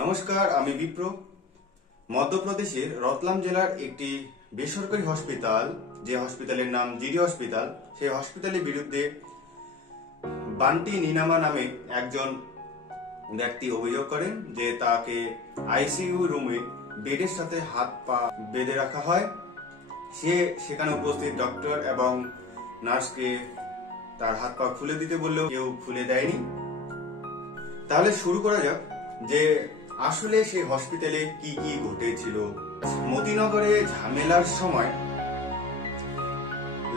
নমস্কার, আমি বিপ্র। মধ্যপ্রদেশের রতলাম জেলার একটি বেসরকারি হসপিটাল, যে হসপিটালের নাম জিডি হসপিটাল, সেই হসপিটালের বিরুদ্ধে বান্টি নিনামা নামে একজন ব্যক্তি অভিযোগ করেন যে তাকে আইসিইউ রুমে বেডের সাথে হাত পা বেঁধে রাখা হয়। সে সেখানে উপস্থিত ডক্টর এবং নার্সকে তার হাত পা খুলে দিতে বললেও কেউ খুলে দেয়নি। তাহলে শুরু করা যাক যে আসলে সেই হসপিটালে কি কি ঘটেছিল। মতিনগরে ঝামেলার সময়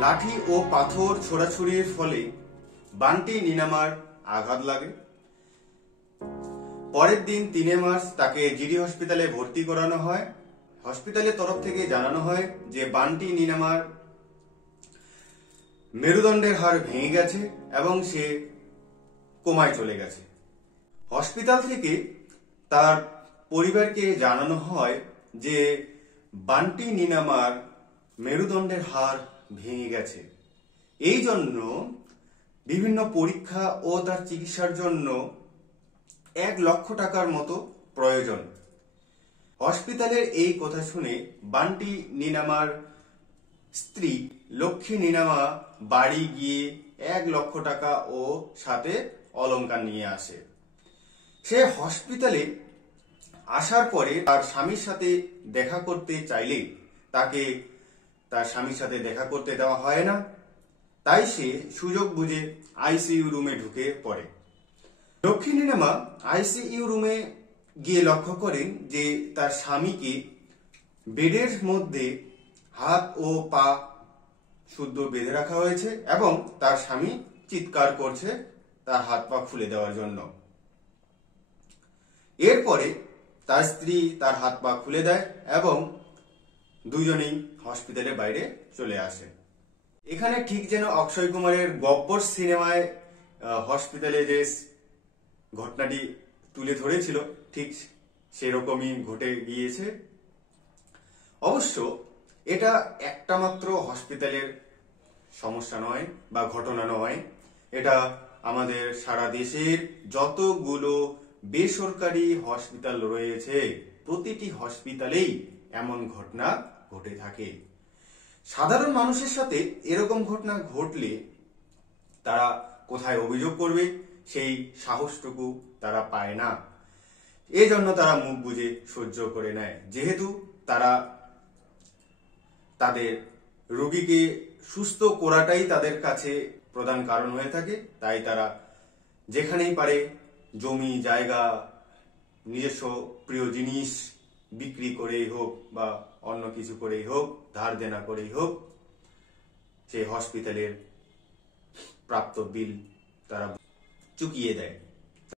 লাঠি ও পাথর ছোড়াছুড়ির ফলে বান্টি নিনামার আঘাত লাগে। পরের দিন 3 মার্চ তাকে জিডি হসপিটালে ভর্তি করানো হয়। হসপিটালের তরফ থেকে জানানো হয় যে বান্টি নিনামার মেরুদণ্ডের হাড় ভেঙে গেছে এবং সে কোমায় চলে গেছে। হসপিটাল থেকে তার পরিবারকে জানানো হয় যে বান্টি নিনামার মেরুদণ্ডের হাড় ভেঙে গেছে, এই জন্য বিভিন্ন পরীক্ষা ও তার চিকিৎসার জন্য 1 লক্ষ টাকার মতো প্রয়োজন। হসপিটালের এই কথা শুনে বান্টি নিনামার স্ত্রী লক্ষ্মী নিনামা বাড়ি গিয়ে 1 লক্ষ টাকা ও সাথে অলংকার নিয়ে আসে। সে হসপিটালে আসার পরে তার স্বামীর সাথে দেখা করতে চাইলে তাকে তার স্বামীর সাথে দেখা করতে দেওয়া হয় না। তাই সে সুযোগ বুঝে আইসিইউ রুমে ঢুকে পড়ে। লক্ষ্মী নিনামা আইসিইউ রুমে গিয়ে লক্ষ্য করেন যে তার স্বামীকে বেডের মধ্যে হাত ও পা শুদ্ধ বেঁধে রাখা হয়েছে এবং তার স্বামী চিৎকার করছে তার হাত পা খুলে দেওয়ার জন্য। এরপরে তার স্ত্রী তার হাত পা খুলে দেয় এবং দুজনেই হসপিটালের বাইরে চলে আসে। এখানে ঠিক যেন অক্ষয় কুমারের গব্বর সিনেমায় হসপিটালে যে ঘটনাটি তুলে ধরেছিল, ঠিক সেরকমই ঘটে গিয়েছে। অবশ্য এটা একটা মাত্র হসপিটালের সমস্যা নয় বা ঘটনা নয়, এটা আমাদের সারা দেশের যতগুলো বেসরকারি হসপিটাল রয়েছে প্রতিটি হসপিটালেই এমন ঘটনা ঘটে থাকে। সাধারণ মানুষের সাথে এরকম ঘটনা ঘটলে তারা কোথায় অভিযোগ করবে সেই সাহসটুকু তারা পায় না। এই জন্য তারা মুখ বুজে সহ্য করে নেয়। যেহেতু তারা তাদের রোগীকে সুস্থ করাটাই তাদের কাছে প্রধান কারণ হয়ে থাকে, তাই তারা যেখানেই পারে জমি জায়গা নিজস্ব প্রিয় জিনিস বিক্রি করেই হোক বা অন্য কিছু করেই হোক, ধার দেনা করেই হোক, সেই হসপিটালের প্রাপ্ত বিল তারা চুকিয়ে দেয়।